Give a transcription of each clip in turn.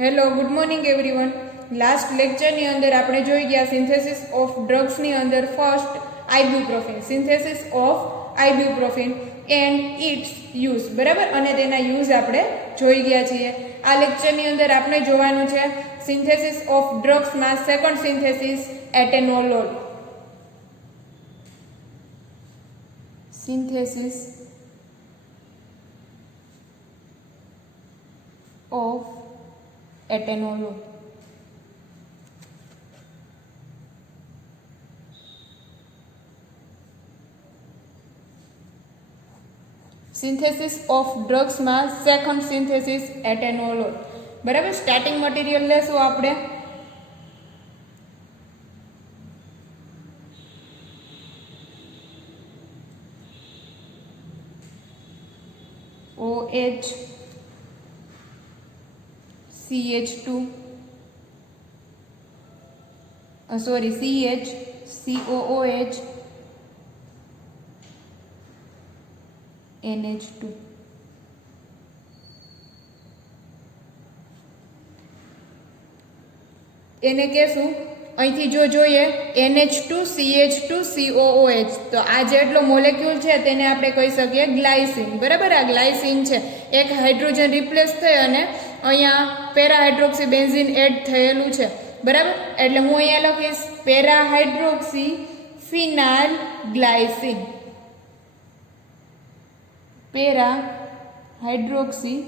Hello, good morning everyone. Last લેક્ચરની અંદર આપણે જોઈ ગયા સિન્થેસિસ ઓફ ડ્રગ્સની અંદર first ibuprofen, synthesis of ibuprofen and its use, બરાબર, અને તેના યુઝ આપણે જોઈ ગયા છીએ. આ લેક્ચરની અંદર આપણે જોવાનું છે સિન્થેસિસ ઓફ ડ્રગ્સમાં second synthesis atenolol. Synthesis of atenolol. Synthesis of ડ્રગ્સમાં સેકન્ડ સિન્થેસિસ એટેનોલોલ, બરાબર. સ્ટાર્ટિંગ મટીરિયલ લેશું આપણે OH CH2 CH COOH NH2. એને કહેશું અહીંથી જો જોઈએ NH2 CH2 COOH, તો આ જેટલો મોલેક્યુલ છે તેને આપણે કહી શકીએ ગ્લાયસિન, બરાબર. આ ગ્લાયસિન છે, એક હાઇડ્રોજન રિપ્લેસ થઈ અને અહીંયા પેરાહાઇડ્રોક્સી બેન્ઝીન એડ થયેલું છે, બરાબર. એટલે હું અહીંયા લખીશ parahydroxy phenyl glycine, પેરાહાઇડ્રોક્સી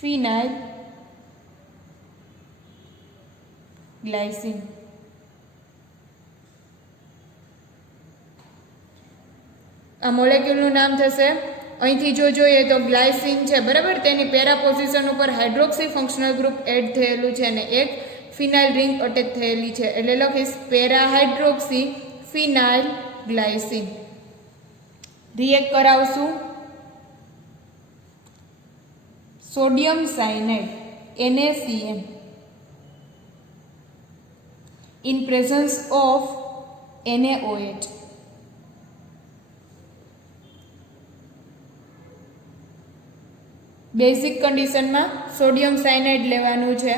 phenyl glycine. આ મોલેક્યુલનું નામ થશે, અહીંથી જો જોઈએ તો ગ્લાયસિન છે, બરાબર. તેની પેરા પોઝિશન ઉપર હાઇડ્રોક્સી ફંક્શનલ ગ્રુપ એડ થયેલું છે અને એક ફિનાઇલ રિંગ અટેચ થયેલી છે, એટલે લખીશ પેરાહાઇડ્રોક્સી ફિનાઇલ ગ્લાયસિન. રિએક્ટ કરાવશું sodium cyanide NaCN in presence of NaOH. Basic કન્ડિશનમાં સોડિયમ સાયનાઇડ લેવાનું છે.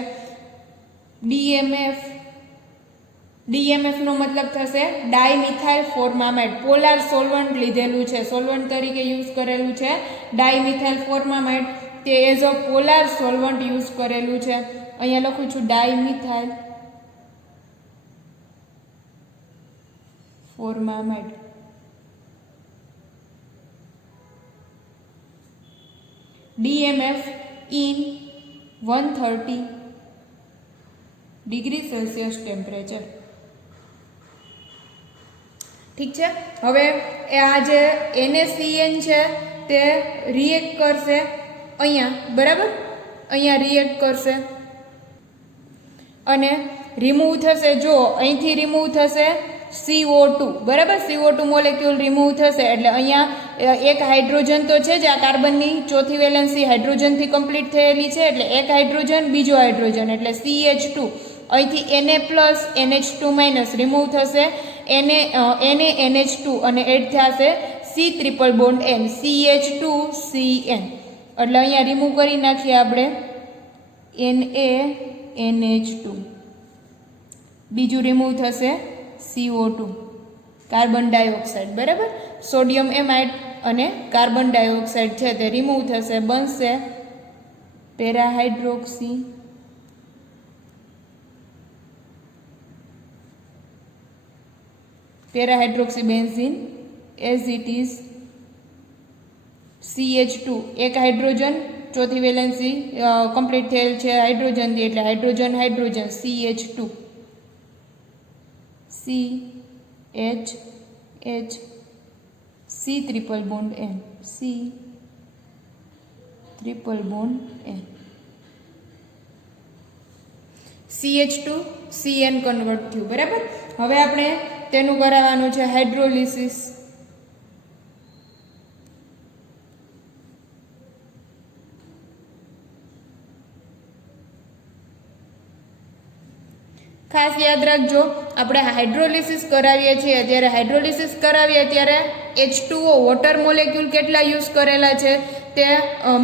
DMF નો મતલબ થશે ડાયમિથાઇલ ફોર્મામાઇડ. પોલાર સોલ્વન્ટ લીધેલું છે, સોલ્વન્ટ તરીકે યુઝ કરેલું છે ડાયમિથાઇલ ફોર્મામાઇડ, તે as a polar solvent use કરેલું છે. અહીંયા લખું છું dimethyl formamide. DMF in 130 degree Celsius temperature. ઠીક છે. હવે આ જે NaCN છે તે રિએક્ટ કરશે અહીંયા, બરાબર. અહીંયા રિએક્ટ કરશે અને રિમૂવ થશે. જો અહીંથી રિમૂવ થશે CO2, બરાબર. CO2 મોલેક્યુલ રિમૂવ થશે એટલે અહીંયા એક હાઇડ્રોજન તો છે જ, આ કાર્બનની ચોથી વેલેન્સી હાઇડ્રોજનથી કમ્પ્લીટ થયેલી છે, એટલે એક હાઇડ્રોજન બીજો હાઇડ્રોજન એટલે CH2. અહીંથી Na+ NH2- રિમૂવ થશે, NaNH2 અને એડ થશે C triple bond N CH2CN. એટલે અહીંયા રિમૂવ કરી નાખીએ આપણે NaNH2. બીજું રિમૂવ થશે CO2 કાર્બન ડાયોક્સાઇડ, બરાબર. સોડિયમ એમાઇડ અને કાર્બન ડાયોક્સાઇડ છે તે રિમૂવ થશે, બનશે parahydroxy benzene as it is CH2, એક હાઇડ્રોજન ચોથી વેલેન્સી કમ્પ્લીટ થયેલ છે હાઇડ્રોજનથી, એટલે hydrogen CH2 CH C triple bond N C triple bond N CH2CN convert થયું, બરાબર. હવે આપણે તેનું કરાવવાનું છે હાઇડ્રોલિસિસ. ખાસ યાદ રાખજો, આપણે હાઇડ્રોલિસિસ કરાવીએ છીએ ત્યારે H2O વોટર મોલેક્યુલ કેટલા યુઝ કરેલા છે તે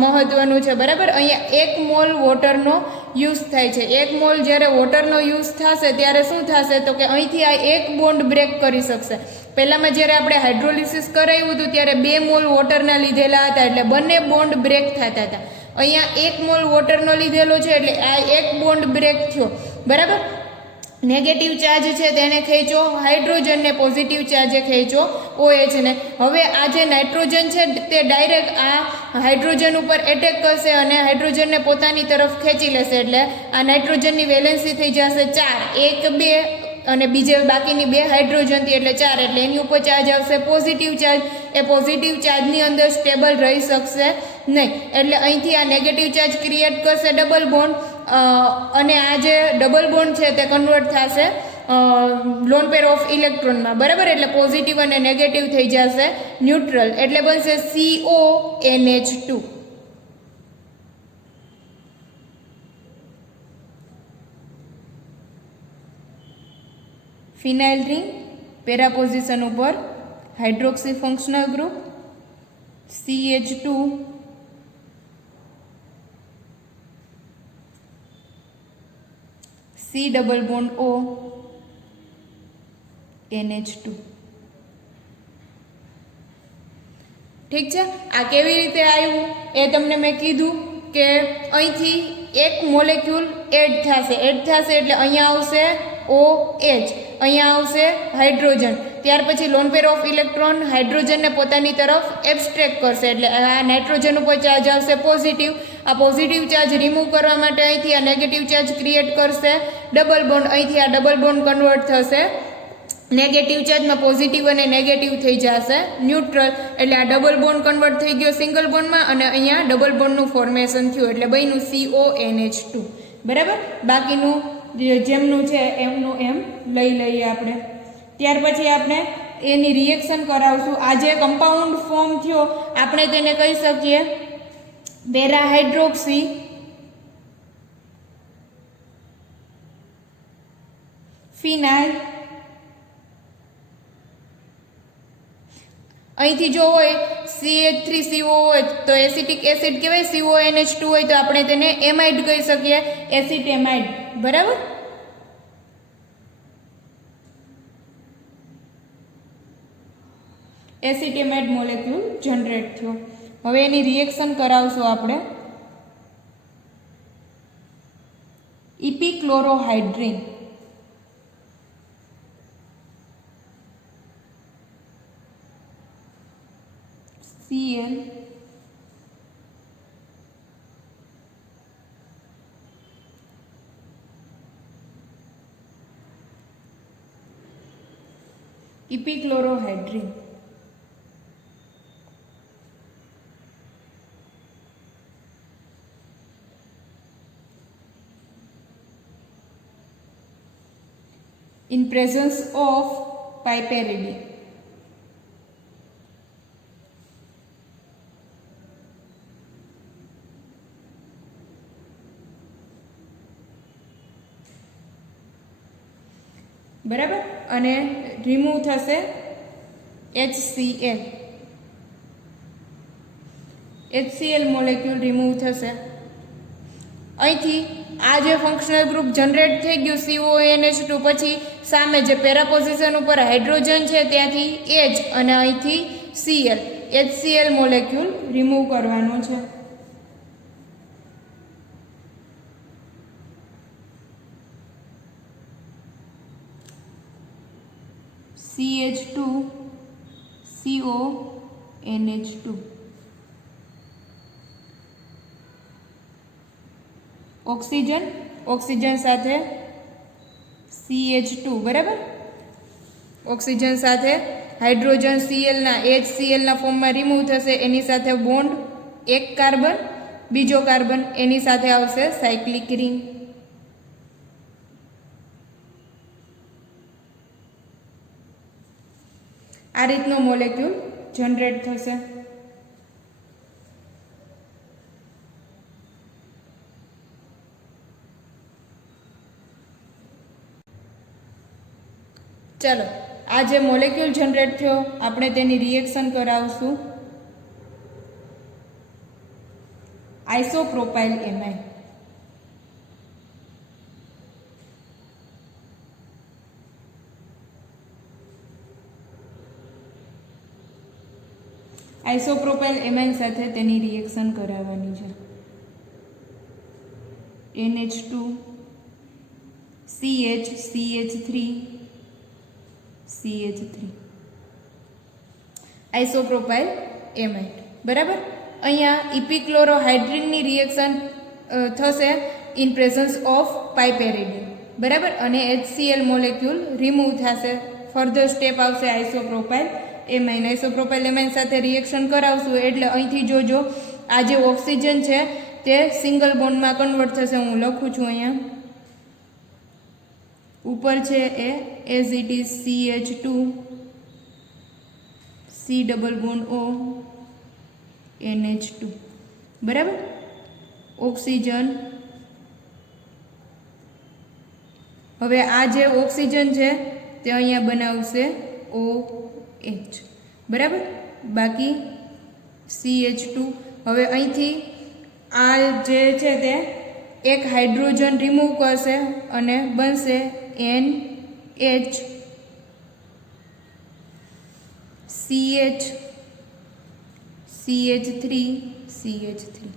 મહત્વનું છે, બરાબર. અહીંયા 1 મોલ વોટરનો યુઝ થાય છે. 1 મોલ જ્યારે વોટરનો યુઝ થશે ત્યારે શું થશે તો કે અહીંથી આ એક બોન્ડ બ્રેક કરી શકશે. પહેલામાં જ્યારે આપણે હાઇડ્રોલિસિસ કરાવ્યું હતું ત્યારે 2 મોલ વોટરના લીધેલા હતા, એટલે બંને બોન્ડ બ્રેક થતા હતા. અહીંયા 1 મોલ વોટરનો લીધેલો છે એટલે આ એક બોન્ડ બ્રેક થયો, બરાબર. નેગેટિવ ચાર્જ છે તેને ખેંચો હાઇડ્રોજનને, પોઝિટિવ ચાર્જે ખેંચો OH ને. હવે આ જે નાઇટ્રોજન છે તે ડાયરેક્ટ આ હાઇડ્રોજન ઉપર એટેક કરશે અને હાઇડ્રોજનને પોતાની તરફ ખેંચી લેશે, એટલે આ નાઇટ્રોજનની વેલેન્સી થઈ જશે 4, 1 2 અને બીજે બાકીની 2 હાઇડ્રોજનથી એટલે 4, એટલે એની ઉપર ચાર્જ આવશે પોઝિટિવ ચાર્જ. એ પોઝિટિવ ચાર્જની અંદર સ્ટેબલ રહી શકશે નહીં, એટલે અહીંથી આ નેગેટિવ ચાર્જ ક્રિએટ કરશે ડબલ બોન્ડ, અને આ જે ડબલ બોન્ડ છે તે કન્વર્ટ થશે લોન પેર ઓફ ઇલેક્ટ્રોનમાં, બરાબર. એટલે પોઝિટિવ અને નેગેટિવ થઈ જશે ન્યુટ્રલ, એટલે બનશે CONH2. ફિનાઇલ રિંગ પેરા પોઝિશન ઉપર hydroxy functional group CH2 C double bond O NH2. ઠીક છે. આ કેવી રીતે આવ્યું એ તમને મેં કીધું કે અહીંથી એક મોલેક્યુલ એડ થશે એટલે અહીંયા આવશે OH, અહીંયા આવશે હાઇડ્રોજન, ત્યાર પછી લોન પેર ઓફ ઇલેક્ટ્રોન હાઇડ્રોજનને પોતાની તરફ એબ્સ્ટ્રેક્ટ કરશે, એટલે આ નાઇટ્રોજન ઉપર ચાર્જ આવશે પોઝિટિવ. આ પોઝિટિવ ચાર્જ રિમૂવ કરવા માટે અહીંથી આ નેગેટિવ ચાર્જ ક્રિએટ કરશે ડબલ બોન્ડ, અહીંથી આ ડબલ બોન્ડ કન્વર્ટ થશે નેગેટિવ ચાર્જમાં, પોઝિટિવ અને નેગેટિવ થઈ જશે ન્યુટ્રલ, એટલે આ ડબલ બોન્ડ કન્વર્ટ થઈ ગયો સિંગલ બોન્ડમાં અને અહીંયા ડબલ બોન્ડનું ફોર્મેશન થયું, એટલે બન્યું CONH2, બરાબર. બાકીનું જેમનું છે એમનું એમ લઈ લઈએ આપણે. ત્યાર પછી આપણે એની રિએક્શન કરાવશું. આ જે કમ્પાઉન્ડ ફોર્મ થયો આપણે તેને કહી શકીએ પેરા હાઇડ્રોક્સી ફિનાઇલ. અહીંથી જો હોય CH3CO હોય તો એસિટિક એસિડ કહેવાય, CONH2 હોય તો આપણે તેને એમાઇડ કહી શકીએ, એસિટેમાઇડ, બરાબર. એસિટેમાઇડ મોલેક્યુલ જનરેટ થયો. હવે એની રિએક્શન કરાવશું આપણે. ઇપીક્લોરોહાઇડ્રિન Cl ઇપીક્લોરોહાઇડ્રિન. in presence of piperidine. બરાબર. અને રિમૂવ થશે HCl મોલેક્યુલ રિમૂવ થશે. અહીંથી આ જે ફંક્શનલ ગ્રુપ જનરેટ થઈ ગયું CONH2, પછી સામે જે પેરા પોઝિશન ઉપર હાઇડ્રોજન છે ત્યાંથી H અને અહીંથી Cl, HCl મોલેક્યુલ રિમૂવ કરવાનો છે. CH2CONH2. ઓક્સિજન સાથે CH2, બરાબર. ઓક્સિજન સાથે હાઇડ્રોજન Cl ના HCl ના ફોર્મમાં રિમૂવ થશે, એની સાથે બોન્ડ, એક કાર્બન, બીજો કાર્બન, એની સાથે આવશે સાયક્લિક રિંગ. આ રીતનો મોલેક્યુલ જનરેટ થશે. ચાલો આ જે મોલેક્યુલ જનરેટ થયો આપણે તેની રિએક્શન કરાવશું આઇસોપ્રોપાઇલ એમાઇન. આઇસોપ્રોપાઇલ એમાઇન સાથે તેની રિએક્શન કરાવવાની છે. NH2 CH CH3 CH3 આઇસોપ્રોપાઇલ amide. બરાબર. અહીંયા ઇપિક્લોરોહાઇડ્રિનની રિએક્શન થશે ઇન પ્રેઝન્સ ઓફ પાઇપેરિડિન. બરાબર. અને HCl મોલેક્યુલ રિમૂવ થશે. ફર્ધર સ્ટેપ આવશે આઇસોપ્રોપાઇલ એમાઇન. આઇસોપ્રોપાઇલ એમાઇન સાથે રિએક્શન કરાવશું એટલે અહીંથી જોજો આ જે ઓક્સિજન છે તે સિંગલ બોન્ડમાં કન્વર્ટ થશે. હું લખું છું અહીંયા ઉપર છે એ as it is CH2 C double bond O NH2. બરાબર. ઓક્સિજન. હવે આ જે ઓક્સિજન છે તે અહીંયા બનાવશે OH. બરાબર. બાકી CH2. હવે અહીંથી આ જે છે તે એક હાઇડ્રોજન રિમૂવ કરશે અને બનશે NH CH CH3 CH3.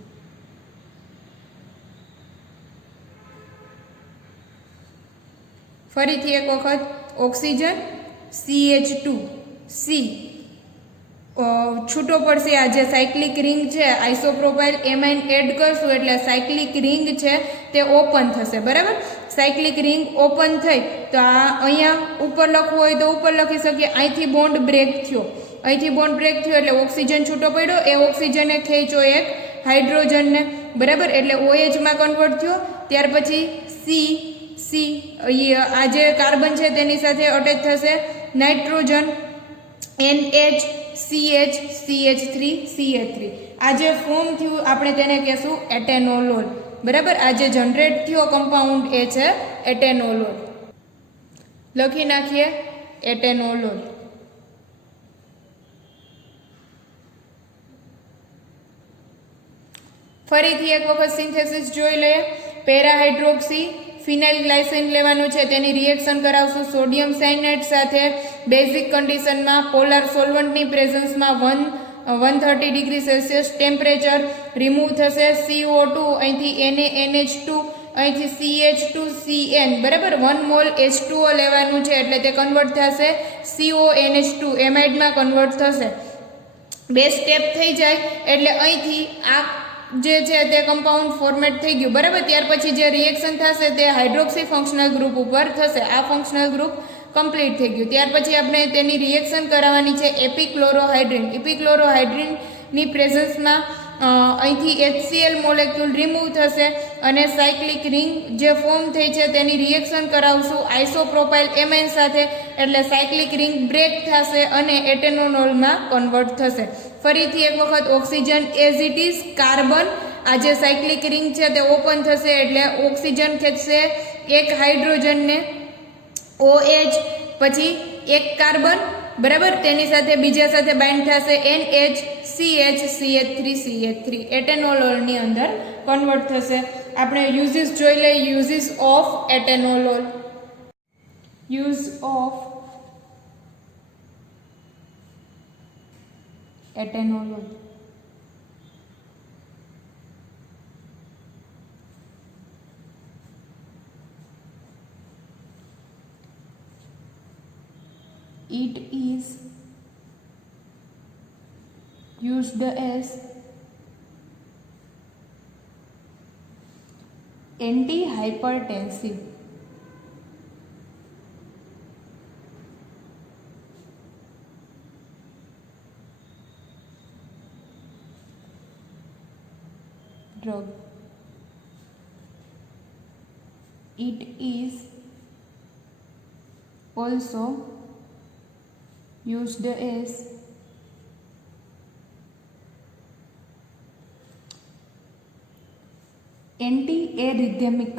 ફરીથી એક વખત ઓક્સિજન CH2 C છૂટો પડશે. આ જે સાયક્લિક રિંગ છે આઇસોપ્રોપાઇલ એમાઇન એડ કરશું એટલે સાયક્લિક રિંગ છે તે ઓપન થશે. બરાબર. સાયક્લિક રિંગ ઓપન થઈ તો આ અહીંયા ઉપર લખવું હોય તો ઉપર લખી શકીએ. અહીંથી બોન્ડ બ્રેક થયો. અહીંથી બોન્ડ બ્રેક થયો એટલે ઓક્સિજન છૂટો પડ્યો. એ ઓક્સિજને ખેંચો એક હાઇડ્રોજનને. બરાબર. એટલે OH માં કન્વર્ટ થયો. ત્યાર પછી C આ જે કાર્બન છે તેની સાથે અટેચ થશે nitrogen NH CH CH3 CH3. આ જે ફોર્મ થયું આપણે તેને કહેશું એટેનોલોલ. બરાબર. આ જે જનરેટ થયો કમ્પાઉન્ડ એ છે એટેનોલોલ. લખી નાખીએ એટેનોલોલ. ફરીથી એક વખત સિન્થેસિસ જોઈ લઈએ. પેરાહાઇડ્રોક્સી ફિનાઇલ ગ્લાયસિન લેવાનું છે. તેની રિએક્શન કરાવશું સોડિયમ સાયનાઇડ સાથે બેઝિક કન્ડિશનમાં પોલાર સોલ્વન્ટની પ્રેઝન્સમાં 130 ડિગ્રી સેલ્સિયસ ટેમ્પરેચર. રિમૂવ થશે CO2 અહીંથી NH2 અહીંથી CH2CN. બરાબર. 1 મોલ H2O લેવાનું છે એટલે તે કન્વર્ટ થશે CONH2 એમાઇડમાં કન્વર્ટ થશે. બે સ્ટેપ થઈ જાય એટલે અહીંથી આ જે છે તે કમ્પાઉન્ડ ફોર્મેટ થઈ ગયું. બરાબર. ત્યાર પછી જે રિએક્શન થશે તે હાઇડ્રોક્સી ફંક્શનલ ગ્રુપ ઉપર થશે. આ ફંક્શનલ ગ્રુપ કમ્પ્લીટ થઈ ગયું. ત્યાર પછી આપણે તેની રિએક્શન કરાવવાની છે એપિક્લોરોહાઇડ્રિન. એપિક્લોરોહાઇડ્રિનની પ્રેઝન્સમાં અહીંથી HCl મોલેક્યુલ રિમૂવ થશે અને સાયક્લિક રિંગ જે ફોર્મ થઈ છે તેની રિએક્શન કરાવશું આઇસોપ્રોપાઇલ એમાઇન સાથે એટલે સાયક્લિક રિંગ બ્રેક થશે અને એટેનોલોલમાં કન્વર્ટ થશે. ફરીથી એક વખત oxygen as it is carbon. આ જે સાયક્લિક રિંગ છે તે ઓપન થશે એટલે ઓક્સિજન ખેંચશે એક હાઇડ્રોજનને OH પછી એક કાર્બન. બરાબર. તેની સાથે બીજા સાથે બાઇન્ડ થશે NH CH CH3 CH3 એટેનોલોલની અંદર કન્વર્ટ થશે. આપણે યુઝિસ જોઈ લઈએ. Uses of atenolol. Use of atenolol. It is used as antihypertensive. Drug. It is also used as antiarrhythmic.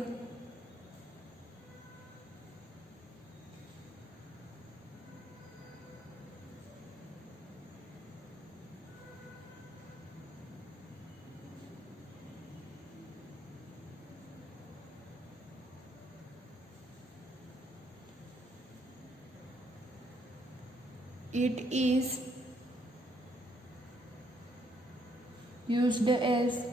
It is used as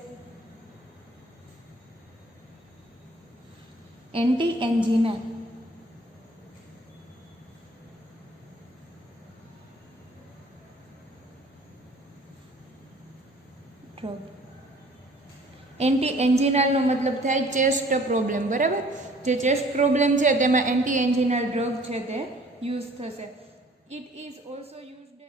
anti-anginal drug. Anti એન્જિનલનો મતલબ થાય chest problem, બરાબર? જે ચેસ્ટ પ્રોબ્લેમ છે તેમાં એન્ટી એન્જિનલ ડ્રગ છે તે use થશે. It is also used.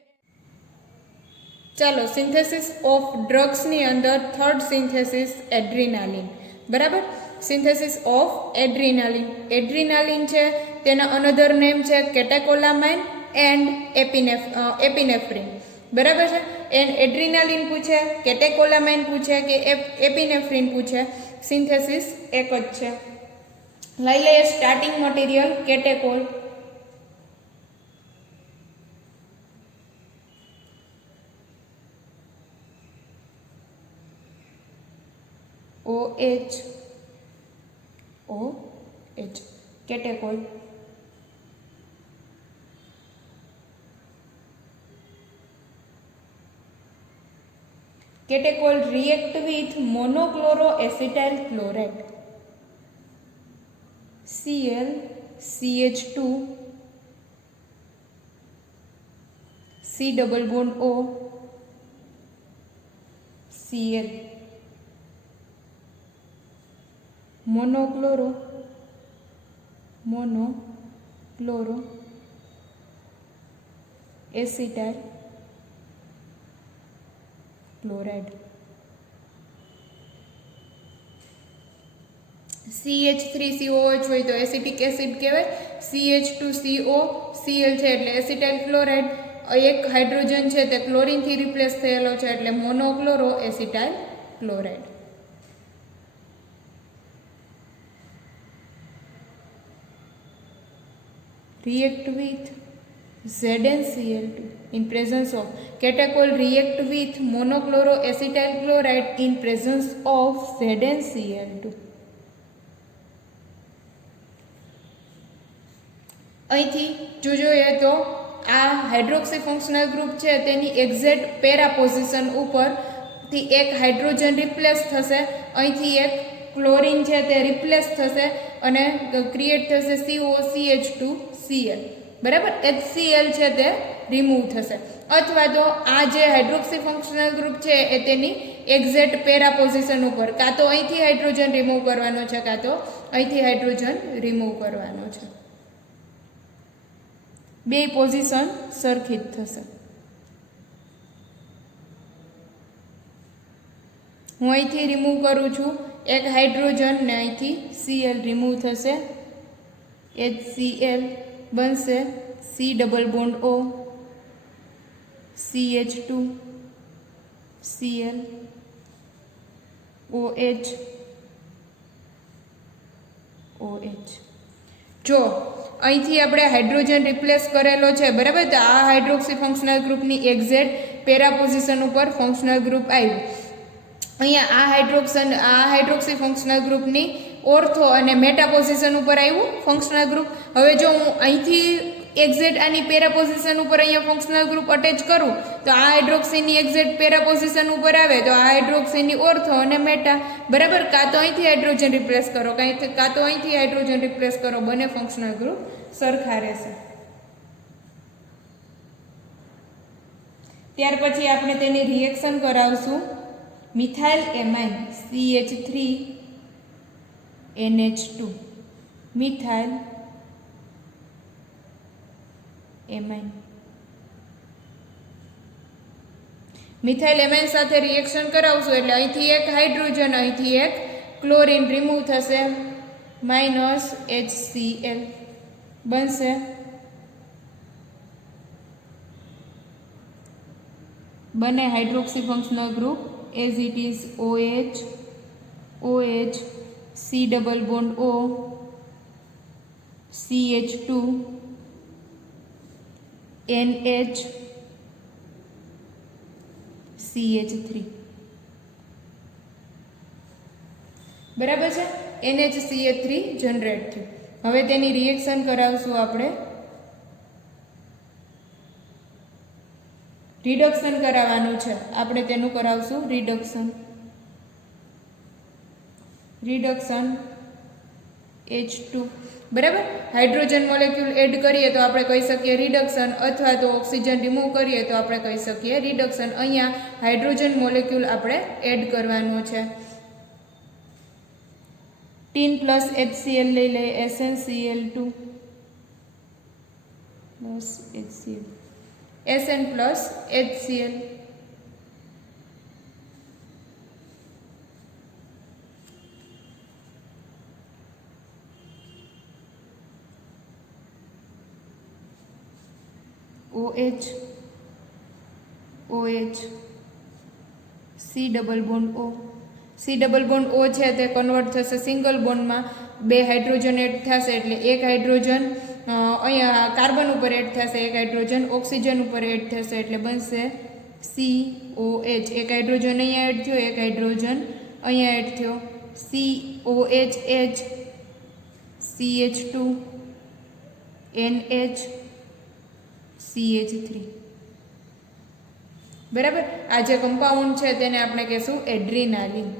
ચાલો, સિન્થેસિસ ઓફ ડ્રગ્સની અંદર થર્ડ સિન્થેસિસ એડ્રીનાલિન, બરાબર? Synthesis of adrenaline. એડ્રીનાલિન છે તેના અનધર નેમ છે કેટેકોલામાઇન એન્ડ એપિનેફ્રિન, બરાબર છે? એડ્રીનાલિન પૂછે, કેટેકોલામાઇન પૂછે કે એપિનેફ્રિન પૂછે, સિન્થેસિસ એક જ છે. લઈ લઈએ starting material catechol. OH catechol. Catechol react with monochloroacetyl chloride, Cl CH2 C double bond O Cl, monochloro acetyl chloride. CH3COH હોય તો એસિટિક એસિડ કહેવાય. CH2CO Cl છે એટલે એસિટાઇલ ક્લોરાઇડ. એક હાઇડ્રોજન છે તે ક્લોરીનથી રિપ્લેસ થયેલો છે એટલે monochloro acetyl chloride. react with ZnCl2 in presence of catechol react with monochloroacetyl chloride in presence of ZnCl2. અહીંથી જો જોઈએ તો આ હાઇડ્રોક્સી ફંક્શનલ ગ્રુપ છે તેની એક્ઝેક્ટ પેરા પોઝિશન ઉપરથી એક હાઇડ્રોજન રિપ્લેસ થશે, અહીંથી એક ક્લોરીન છે તે રિપ્લેસ થશે અને ક્રિએટ થશે COCH2Cl, બરાબર? HCl છે તે રિમૂવ થશે. અથવા તો આ જે હાઇડ્રોક્સી ફંક્શનલ ગ્રુપ છે એ તેની એક્ઝેક્ટ પેરા પોઝિશન ઉપર કાં તો અહીંથી હાઇડ્રોજન રિમૂવ કરવાનો છે કાં તો અહીંથી હાઇડ્રોજન રિમૂવ કરવાનો છે. બે પોઝિશન સરખી જ થશે. હું અહીંથી રિમૂવ કરું છું એક હાઇડ્રોજન ને અહીંથી Cl રિમૂવ થશે, HCl બનશે C double bond O CH2 Cl OH. જો અહીંથી આપણે હાઇડ્રોજન રિપ્લેસ કરેલો છે, બરાબર? તો આ હાઇડ્રોક્સી ફંક્શનલ ગ્રુપની એક્ઝેક્ટ પેરા પોઝિશન ઉપર ફંક્શનલ ગ્રુપ આવ્યું. અહીંયા આ હાઇડ્રોક્સી ફંક્શનલ ગ્રુપની ઓર્થો અને મેટા પોઝિશન ઉપર આવ્યું ફંક્શનલ ગ્રુપ. હવે જો હું અહીંથી એક્ઝેક્ટ આની પેરા પોઝિશન ઉપર અહીંયા ફંક્શનલ ગ્રુપ અટેચ કરું તો આ હાઇડ્રોક્સીની એક્ઝેક્ટ પેરા પોઝિશન ઉપર આવે તો આ હાઇડ્રોક્સીની ઓર્થો અને મેટા, બરાબર? કાં તો અહીંથી હાઇડ્રોજન રિપ્લેસ કરો કાં તો અહીંથી હાઇડ્રોજન રિપ્લેસ કરો, બંને ફંક્શનલ ગ્રુપ સરખા રહેશે. ત્યાર પછી આપણે તેની રિએક્શન કરાવશું. Methyl amine CH3NH2, methyl amine. Methyl amine સાથે રિએક્શન કરાવશું એટલે અહીંથી એક હાઇડ્રોજન અહીંથી એક ક્લોરીન રિમૂવ થશે, માઇનસ HCl બનશે બંને hydroxy functional group as it is OH C double bond O CH2 NH CH3, બરાબર છે? NHCH3 જનરેટ થયું. હવે તેની રિએક્શન કરાવશું આપણે. રિડક્શન કરાવવાનું છે આપણે તેનું કરાવશું રિડક્શન H2 બરાબર હાઇડ્રોજન મોલેક્યુલ એડ કરીએ તો આપણે કહી શકીએ રિડક્શન અથવા તો ઓક્સિજન રિમૂવ કરીએ તો આપણે કહી શકીએ રિડક્શન અહીંયા હાઇડ્રોજન મોલેક્યુલ આપણે એડ કરવાનો છે ટીન પ્લસ HCl લઈ લઈએ SnCl2 plus HCl Sn plus HCl OH C double bond O C double bond O છે તે કન્વર્ટ થશે સિંગલ બોન્ડમાં બે હાઇડ્રોજન એડ થશે એટલે એક હાઇડ્રોજન અહીંયા કાર્બન ઉપર એડ થશે એક હાઇડ્રોજન ઓક્સિજન ઉપર એડ થશે એટલે બનશે COH એક હાઇડ્રોજન અહીંયા એડ થયો એક હાઇડ્રોજન અહીંયા એડ થયો COH CH2 NH CH3 બરાબર આ જે કમ્પાઉન્ડ છે તેને આપણે કહેશું એડ્રીનાલિન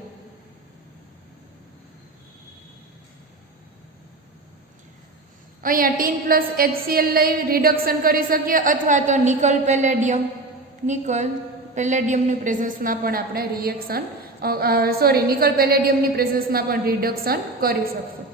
અહીંયા ટીન પ્લસ HCl લઈ રિડક્શન કરી શકીએ અથવા તો નિકલ પેલેડિયમની પ્રેઝન્સમાં પણ આપણે નિકલ પેલેડિયમની પ્રેઝન્સમાં પણ રિડક્શન કરી શકશું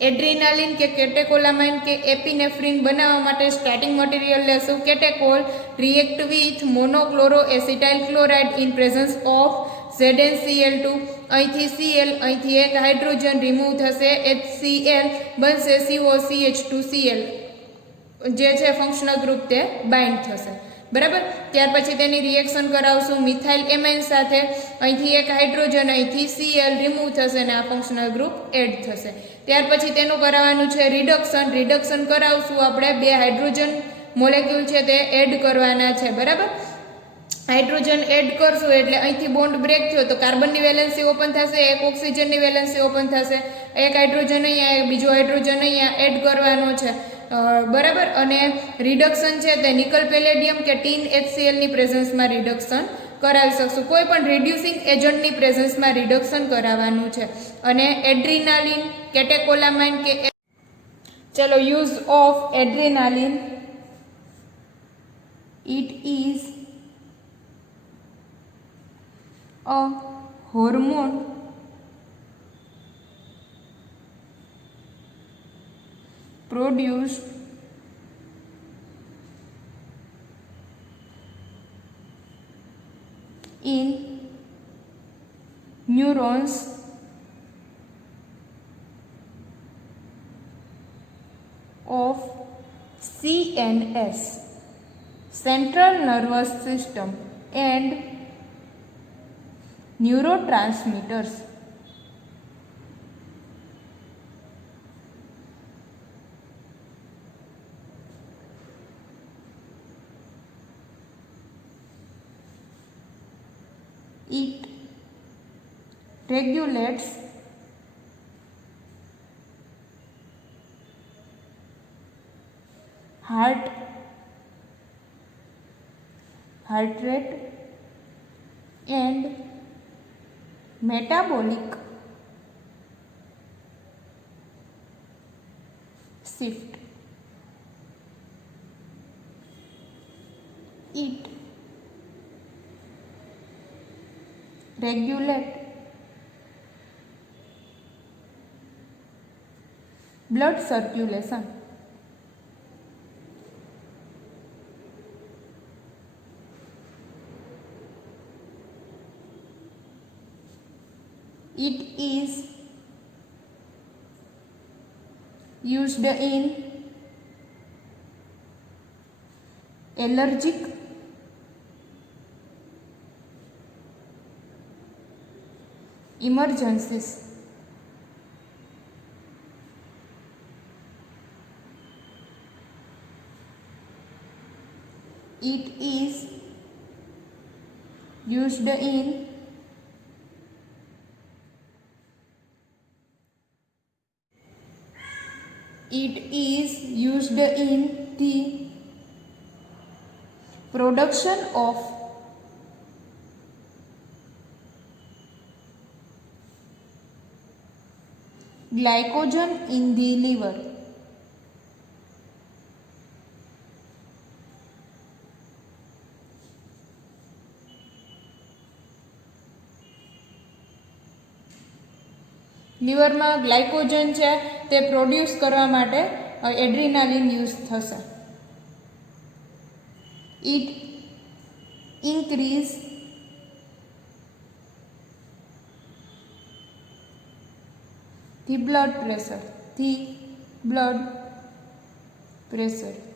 એડ્રીનાલિન કે કેટેકોલામાઇન કે એપિનેફ્રિન બનાવવા માટે સ્ટાર્ટિંગ મટીરિયલ લેશું catechol react with monochloro acetyl chloride in presence of ZnCl2 અહીંથી Cl અહીંથી એક હાઇડ્રોજન રિમૂવ થશે HCl બનશે COCH2Cl જે છે ફંક્શનલ ગ્રુપ તે બાઇન્ડ થશે બરાબર ત્યાર પછી તેની રિએક્શન કરાવશું મિથાઇલ એમાઇન સાથે અહીંથી એક હાઇડ્રોજન અહીંથી Cl રિમૂવ થશે અને આ ફંક્શનલ ગ્રુપ એડ થશે ત્યાર પછી તેનું કરાવવાનું છે રિડક્શન કરાવશું આપણે બે હાઇડ્રોજન મોલેક્યુલ છે તે એડ કરવાના છે બરાબર હાઇડ્રોજન એડ કરશું એટલે અહીંથી બોન્ડ બ્રેક થયો તો કાર્બનની વેલેન્સી ઓપન થશે એક ઓક્સિજનની વેલેન્સી ઓપન થશે એક હાઇડ્રોજન અહીંયા બીજો હાઇડ્રોજન અહીંયા એડ કરવાનો છે બરાબર અને રિડક્શન છે તે નિકલ પેલેડિયમ કે ટીન HCl ની પ્રેઝન્સમાં રિડક્શન કરાવી શકશું કોઈ પણ રિડ્યુસિંગ એજન્ટની પ્રેઝન્સમાં રિડક્શન કરાવવાનું છે અને એડ્રીનાલિન કેટેકોલામાઇન કે ચલો use of adrenaline it is a hormone produced in neurons of CNS central nervous system and neurotransmitters it regulates heart rate and metabolic shift. It regulate blood circulation. It is used in allergic emergencies. It is used in the production of glycogen in the liver. લીવરમાં glycogen છે તે produce કરવા માટે adrenaline use થશે. It increase the blood pressure.